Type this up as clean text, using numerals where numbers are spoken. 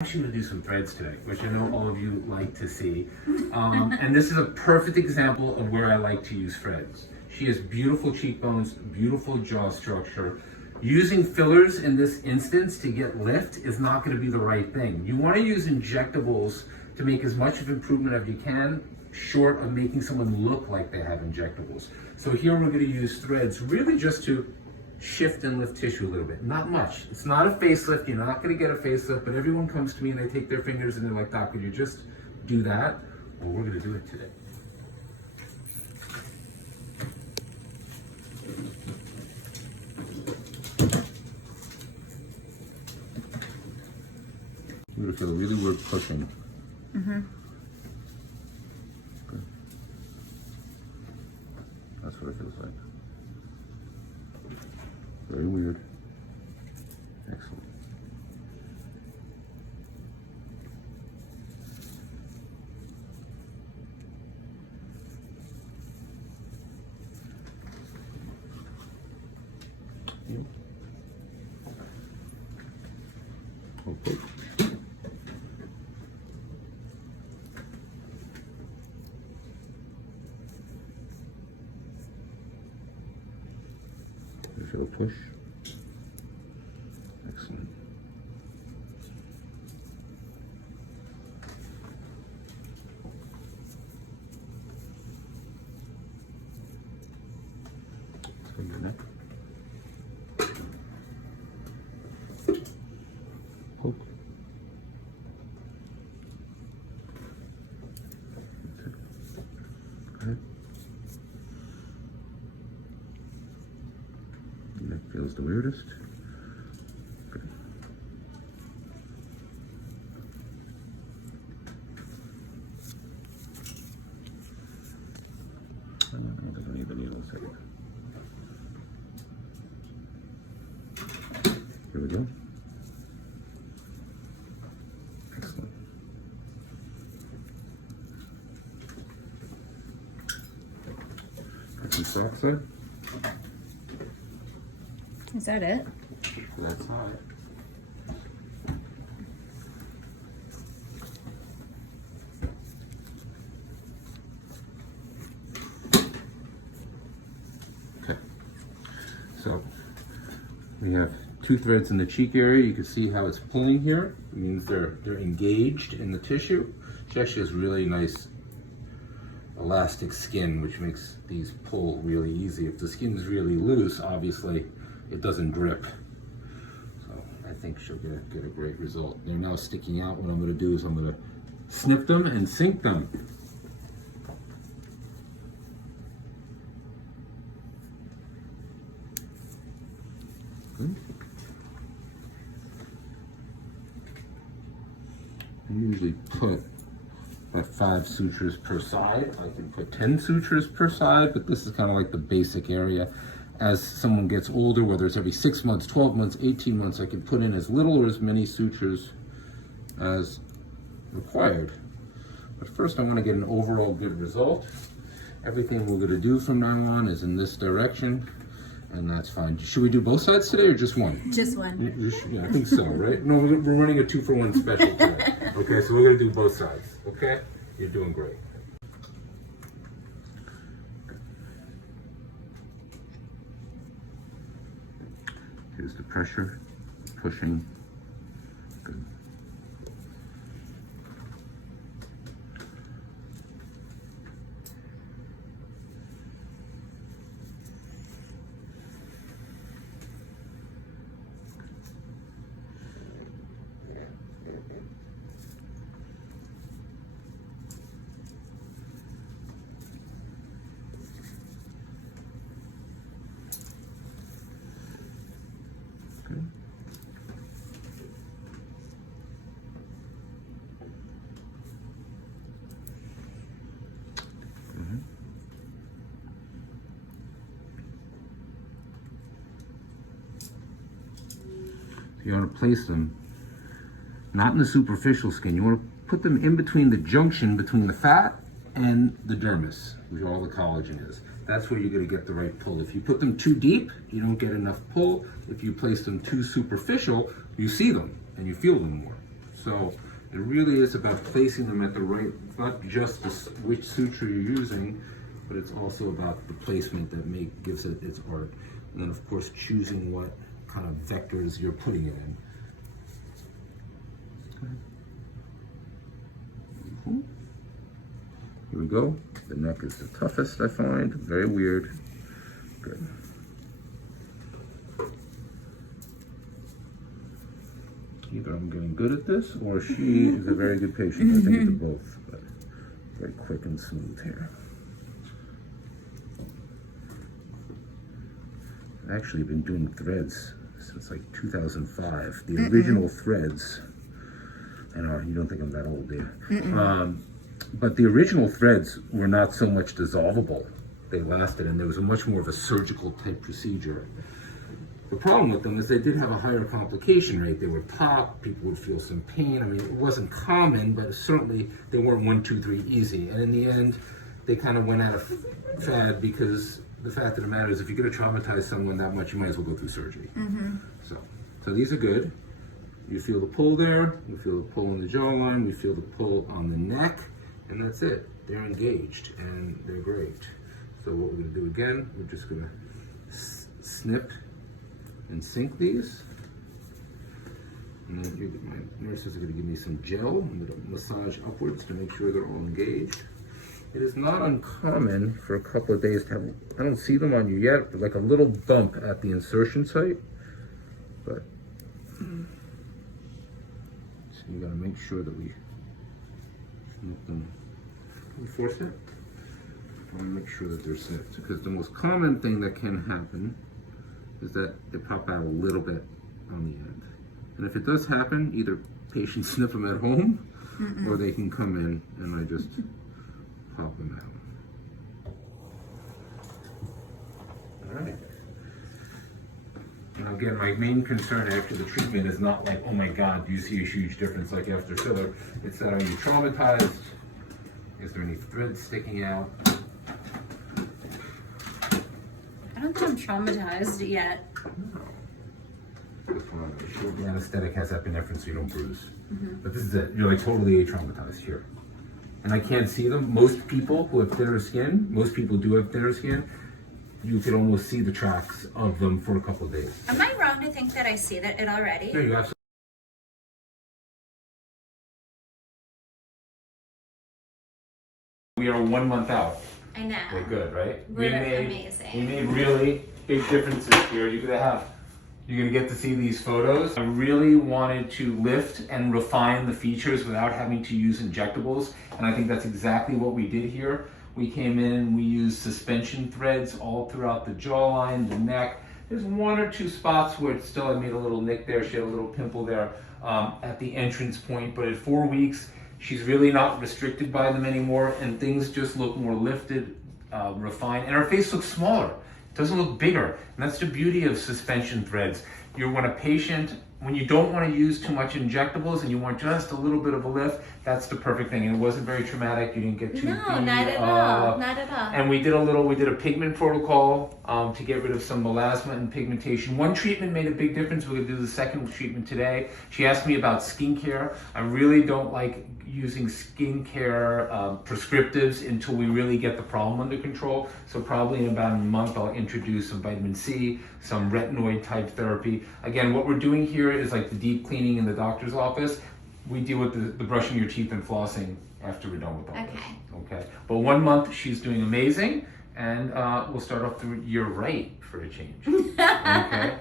Actually going to do some threads today, which I know all of you like to see. And this is a perfect example of where I like to use threads. She has beautiful cheekbones, beautiful jaw structure. Using fillers in this instance to get lift is not going to be the right thing. You want to use injectables to make as much of improvement as you can, short of making someone look like they have injectables. So here we're going to use threads really just to shift and lift tissue a little bit. Not much. It's not a facelift. You're not going to get a facelift, but everyone comes to me and they take their fingers and they're like, Doc, could you just do that? Well, we're going to do it today. You're going to feel a really weird pushing. Mm-hmm. Okay. That's what it feels like. Very weird. Excellent. Yep. Okay. Feel a push. Excellent. Let's go your neck. Poke. That's it. Go ahead. Neck feels the weirdest. Okay. It doesn't need the needle. Second. Here we go. Excellent. Got some socks on. Is that it? That's hot. Okay. So we have two threads in the cheek area. You can see how it's pulling here. It means they're engaged in the tissue. She actually has really nice elastic skin, which makes these pull really easy. If the skin's really loose, obviously it doesn't grip. So I think she'll get a great result. They're now sticking out. What I'm going to do is I'm going to snip them and sink them. Good. I usually put about 5 sutures per side. I can put 10 sutures per side, but this is kind of like the basic area. As someone gets older, whether it's every 6 months, 12 months, 18 months, I can put in as little or as many sutures as required. But first I want to get an overall good result. Everything we're going to do from now on is in this direction, and that's fine. Should we do both sides today or just one? Just one. Yeah, I think so, right? No, we're running a 2-for-1 special today. Okay, so we're going to do both sides, okay? You're doing great. Here's the pressure, pushing. Good. Okay. So you want to place them not in the superficial skin. You want to put them in between the junction between the fat and the dermis, where all the collagen is. That's where you're going to get the right pull. If you put them too deep, you don't get enough pull. If you place them too superficial, you see them and you feel them more. So it really is about placing them at the right, it's not just which suture you're using, but it's also about the placement that gives it its art. And then of course choosing what kind of vectors you're putting it in. Okay. Here we go. The neck is the toughest, I find. Very weird. Good. Either I'm getting good at this, or she is a very good patient. I think it's both, but very quick and smooth here. I've actually been doing threads since like 2005. The original threads. I know, you don't think I'm that old, do you? But the original threads were not so much dissolvable. They lasted, and there was a much more of a surgical type procedure. The problem with them is they did have a higher complication rate. They were popped, people would feel some pain. I mean, it wasn't common, but certainly they weren't 1, 2, 3 easy. And in the end, they kind of went out of fad because the fact of the matter is if you're going to traumatize someone that much, you might as well go through surgery. So these are good. You feel the pull there, you feel the pull on the jawline, we feel the pull on the neck, and that's it. They're engaged and they're great. So what we're going to do again, we're just going to snip and sink these. And then my nurses are going to give me some gel. I'm going to massage upwards to make sure they're all engaged. It is not uncommon for a couple of days to have, I don't see them on you yet, but like a little bump at the insertion site. But so you got to make sure that we snip them. Can we force it? I want to make sure that they're set, because the most common thing that can happen is that they pop out a little bit on the end. And if it does happen, either patients snip them at home or they can come in and I just pop them out. All right. Now again, my main concern after the treatment is not like, oh my God, do you see a huge difference like after filler? It's that, are you traumatized? Is there any threads sticking out? I don't think I'm traumatized yet. No. The anesthetic has epinephrine so you don't bruise. But this is it. You're like totally traumatized here. And I can't see them. Most people who have thinner skin, most people do have thinner skin, you could almost see the tracks of them for a couple of days. Am I wrong to think that I see that it already? No, you absolutely. We are 1 month out. I know. We're good, right? We're amazing. We made really big differences here. You're gonna get to see these photos. I really wanted to lift and refine the features without having to use injectables, and I think that's exactly what we did here. We came in and we used suspension threads all throughout the jawline, the neck. There's 1 or 2 spots where it's still, I made a little nick there, she had a little pimple there at the entrance point, but at 4 weeks, she's really not restricted by them anymore, and things just look more lifted, refined, and her face looks smaller. It doesn't look bigger, and that's the beauty of suspension threads. When you don't want to use too much injectables and you want just a little bit of a lift, that's the perfect thing. And it wasn't very traumatic. You didn't get too not at all. Not at all. And we did a pigment protocol to get rid of some melasma and pigmentation. One treatment made a big difference. We're gonna do the second treatment today. She asked me about skincare. I really don't like using skincare prescriptives until we really get the problem under control. So probably in about a month, I'll introduce some vitamin C, some retinoid type therapy. Again, what we're doing here is like the deep cleaning in the doctor's office. We deal with the brushing your teeth and flossing after we're done with all this. Okay. But 1 month, she's doing amazing, and we'll start off the year right for a change. Okay.